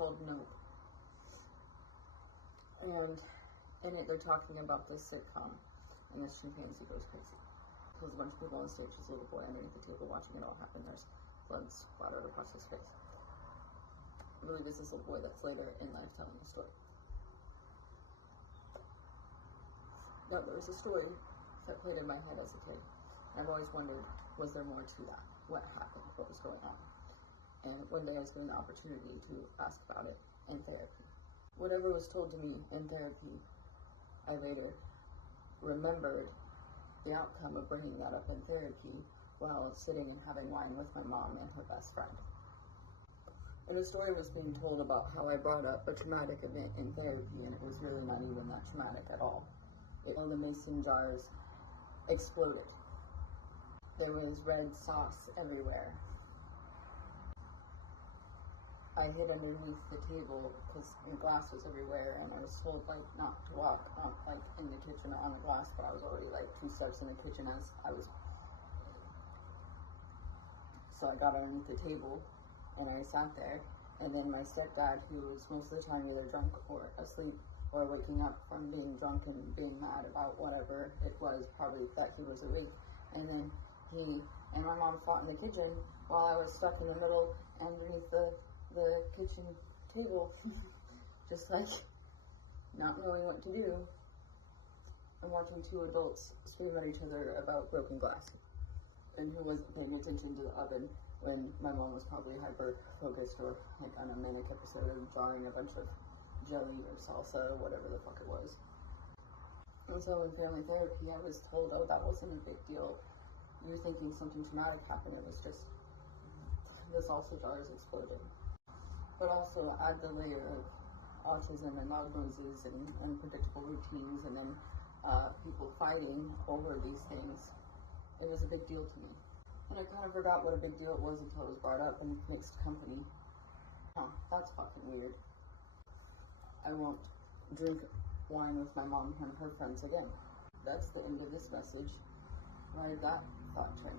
called Nope. And in it, they're talking about this sitcom, and this chimpanzee goes crazy. There's a bunch of people on stage, there's a little boy underneath the table watching it all happen. There's blood splattered across his face. I believe this is a boy that's later in life telling the story. But there was a story that played in my head as a kid. I've always wondered, was there more to that? What happened? What was going on? And one day I was given the opportunity to ask about it in therapy. Whatever was told to me in therapy, I later remembered the outcome of bringing that up in therapy while sitting and having wine with my mom and her best friend. And a story was being told about how I brought up a traumatic event in therapy, and it was really not even that traumatic at all. All the mason jars exploded. There was red sauce everywhere. I hid underneath the table because the glass was everywhere, and I was told not to walk in the kitchen on the glass, but I was already 2 steps in the kitchen as I was. So I got underneath the table and I sat there, and then my stepdad, who was most of the time either drunk or asleep or waking up from being drunk and being mad about whatever it was, probably that he was awake, and then he and my mom fought in the kitchen while I was stuck in the middle underneath the kitchen table, just not knowing what to do, and watching 2 adults scream at each other about broken glass, and who wasn't paying attention to the oven when my mom was probably hyper-focused or on a manic episode of drawing a bunch of jelly or salsa or whatever the fuck it was. And so in family therapy, I was told, oh, that wasn't a big deal. You were thinking something traumatic happened. It was just the salsa jars exploding. But also add the layer of autism and loud noises and unpredictable routines, and then people fighting over these things. It was a big deal to me. And I kind of forgot what a big deal it was until it was brought up in mixed company. Oh, that's fucking weird. I won't drink wine with my mom and her friends again. That's the end of this message. Ride that thought train.